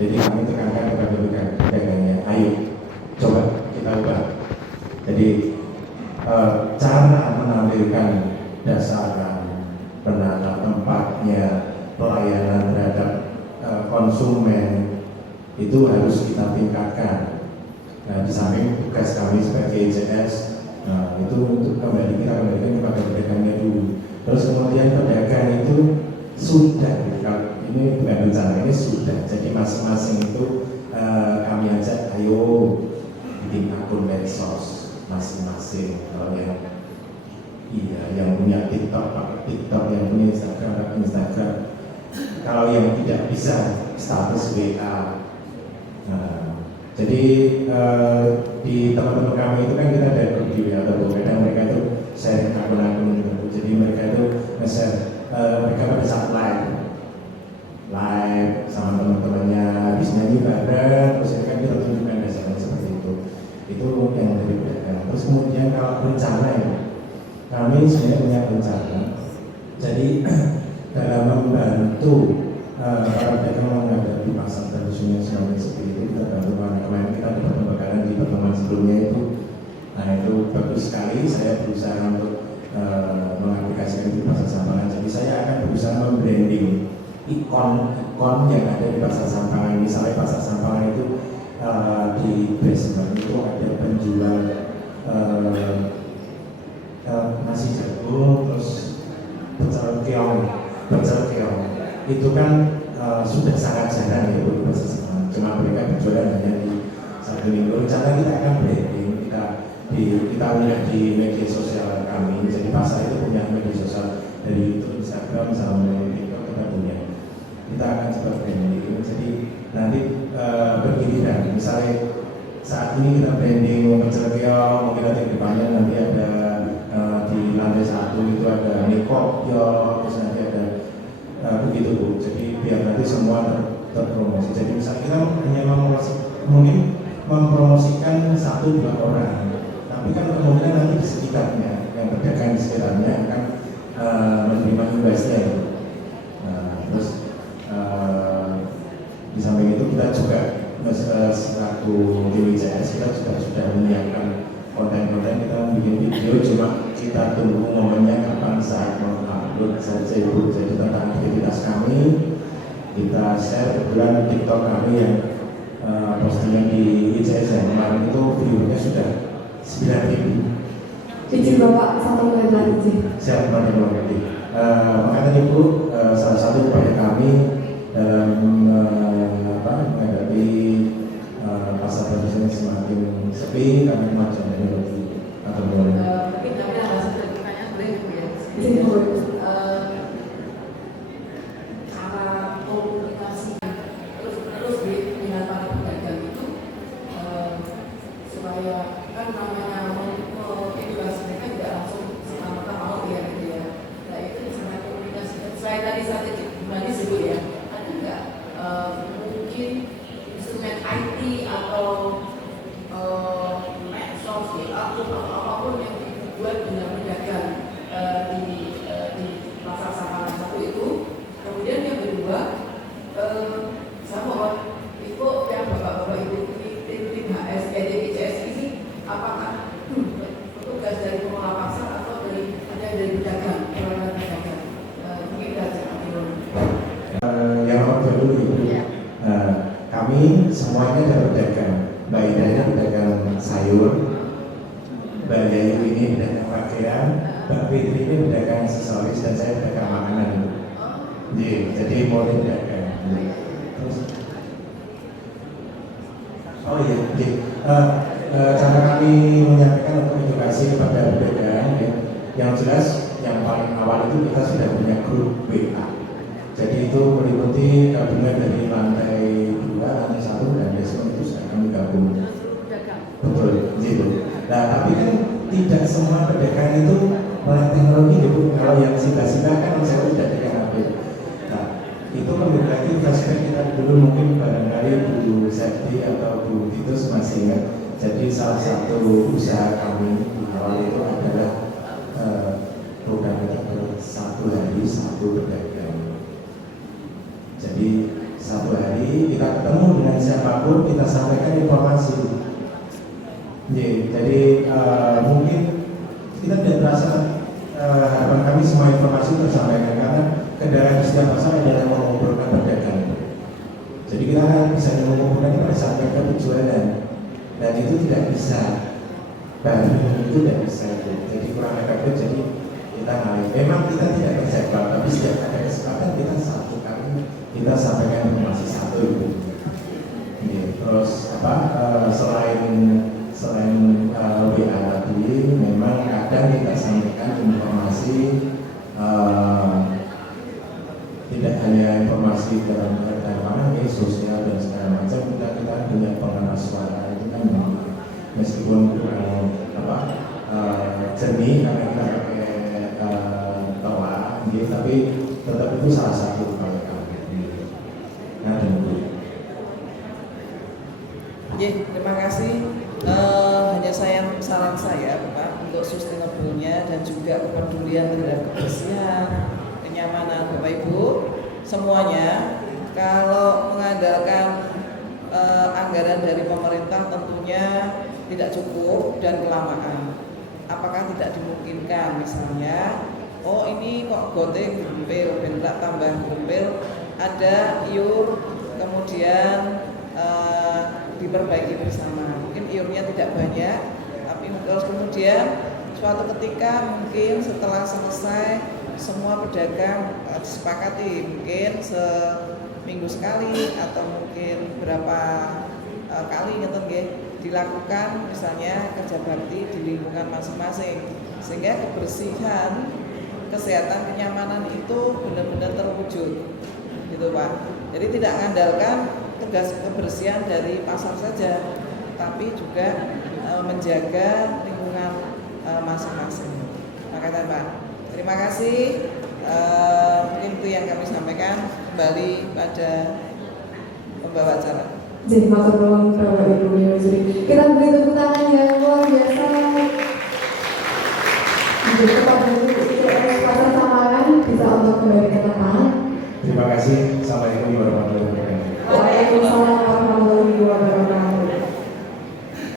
Jadi kami tekankan kepada pedagangnya, ayo coba kita ubah. Jadi cara menampilkan dasaran, penata tempatnya, pelayanan terhadap konsumen itu harus kita tingkatkan. Nah, di samping tugas kami sebagai ICS, itu untuk kita kembalikan kepada pedagangnya dulu. Terus kemudian pedagang itu sudah, ini bukan rencana, ini sudah. Jadi masing-masing itu kami ajak, ayo bikin akun medsos masing-masing. Kalau yang punya TikTok pakai TikTok, yang punya Instagram pakai Instagram. Kalau yang tidak bisa, status WA. Jadi di teman-teman kami itu kan kita ada grup di WA, kadang mereka itu share akun-akun gitu. Jadi mereka itu nge-share, mereka pada saat live sama teman-temannya, habis nyanyi bareng, terus kan kita tunjukkan dasarnya seperti itu yang dari pedagang. Terus kemudian kalau rencana ya, kami sebenarnya punya rencana. Jadi dalam membantu para pedagang menghadapi pasar tradisional semakin seperti itu, kita bantu. Kemarin kita dapat pembekalan di pertemuan sebelumnya itu. Nah itu bagus sekali. Saya berusaha untuk mengaplikasikan di pasar Sampangan. Jadi saya akan berusaha membranding ikon yang ada di pasar Sampangan. Misalnya pasar Sampangan itu di basement itu ada penjual nasi jagung, terus pecel keong. Itu kan sudah sangat jarang ya di pasar Sampangan. Cuma mereka berjualan hanya di satu minggu. Rencana kita akan branding, kita lihat di media sosial kami. Jadi pasar itu punya media sosial dari YouTube, Instagram, sama TikTok kita punya. Kita akan coba branding. Jadi nanti bergiliran. Misalnya saat ini kita branding pecel keong, mungkin nanti ke depannya nanti ada di lantai 1 itu ada Nikop, terus nanti ada begitu Bu. Jadi biar nanti semua terpromosi. Jadi misalnya kita hanya mempromosikan 1-2 orang, tapi kan kemungkinan nanti di sekitarnya, yang berdagang di sekitarnya akan menerima investasi. Terus di samping itu kita juga selaku ICS kita juga sudah menyiapkan konten-konten. Kita bikin video, cuma kita tunggu momennya kapan saat mengupload saja Ibu. Jadi tentang aktivitas kami kita share. Kebetulan TikTok kami yang postingan di ICS yang kemarin itu view-nya sudah 9.000. Izin Bapak satu menit lagi. Siap, makanya Ibu, salah satu upaya kami dalam menghadapi pasar tradisional semakin sepi, kami kemajuan teknologi atau boleh. Tapi ada satu pertanyaan boleh Bu ya? Izin Bu. Cara komunikasi terus dengan para pedagang itu supaya kan namanya edukasi mereka tidak langsung serta-merta mau ya gitu ya. Nah itu misalnya komunikasi selain tadi strategi gimana disebut ya, ada nggak mungkin instrumen IT atau medsos atau apapun yang dibuat dengan pedagang di pasar Sampangan 1 itu. Kemudian yang kedua, saya mohon Ibu yang Bapak-Bapak Ibu tim HS, ICS ini apakah petugas dari pengelola pasar atau dari semuanya ada pedagang. Mbak Ida ini pedagang sayur, Mbak Yayu ini pedagang pakaian, Mbak Fitri ini pedagang aksesoris, dan saya pedagang makanan. Jadi mulai pedagang. Terus, oh iya, cara kami menyampaikan untuk edukasi kepada pedagang, yang jelas yang paling awal itu kita sudah punya grup WA. Jadi itu meliputi gabungan dari lantai 2, lantai 1, dan besok itu sudah kami gabung. Betul, gitu. Nah, tapi kan tidak semua pedagang itu melek teknologi, gitu. Kalau yang sila-sila kan saya tidak pegang HP. Nah, itu kembali lagi flashback kita dulu, mungkin barangkali Bu Septi atau Bu Titus masih ingat. Jadi salah satu usaha kami di awal itu adalah program kita satu hari satu pedagang. Jadi satu hari kita ketemu dengan siapapun, kita sampaikan informasi. Jadi mungkin kita tidak merasa harapan kami semua informasi tersampaikan, karena kendaraan setiap pasar adalah mengumpulkan pedagang. Jadi kita bisa mengumpulkan pada saat mereka berjualan, dan itu tidak bisa. Itu tidak bisa. Jadi kurang efektif. Jadi kita naik. Memang kita tidak bersebar, tapi setiap ada kesempatan kita satu kali kita sampaikan informasi satu itu. Terus selain WA tadi, memang kadang kita sampaikan informasi, tidak hanya informasi dalam media sosial dan segala macam. Kita punya pengeras suara itu kan, meskipun jernih karena kita pakai tawa, tapi tetap itu salah satu upaya kami. Nah, terima kasih. Hanya saran saya, Bapak, untuk sustainable-nya dan juga kepedulian terhadap kebersihan, kenyamanan Bapak Ibu, semuanya kalau mengandalkan anggaran dari pemerintah tentunya tidak cukup dan kelamaan. Apakah tidak dimungkinkan misalnya, oh ini kok gote gempil, bentak tambah gempil, ada iur, kemudian diperbaiki bersama. Mungkin iurnya tidak banyak, tapi terus kemudian suatu ketika mungkin setelah selesai semua pedagang disepakati mungkin seminggu sekali atau mungkin berapa kali ngeten nggih dilakukan misalnya kerja bakti di lingkungan masing-masing, sehingga kebersihan, kesehatan, kenyamanan itu benar-benar terwujud, gitu Pak. Jadi tidak mengandalkan tugas kebersihan dari pasar saja, tapi juga menjaga lingkungan masing-masing. Makasih Pak. Terima kasih. Mungkin itu yang kami sampaikan. Kembali pada pembawa acara. Jadi matur nuwun Bapak Ibu Yusri. Kita beri tepuk tangan yang luar biasa. Jadi kepada pasar Samarang bisa untuk kembali ke tempat. Terima kasih. Assalamualaikum warahmatullahi wabarakatuh. Waalaikumsalam warahmatullahi wabarakatuh.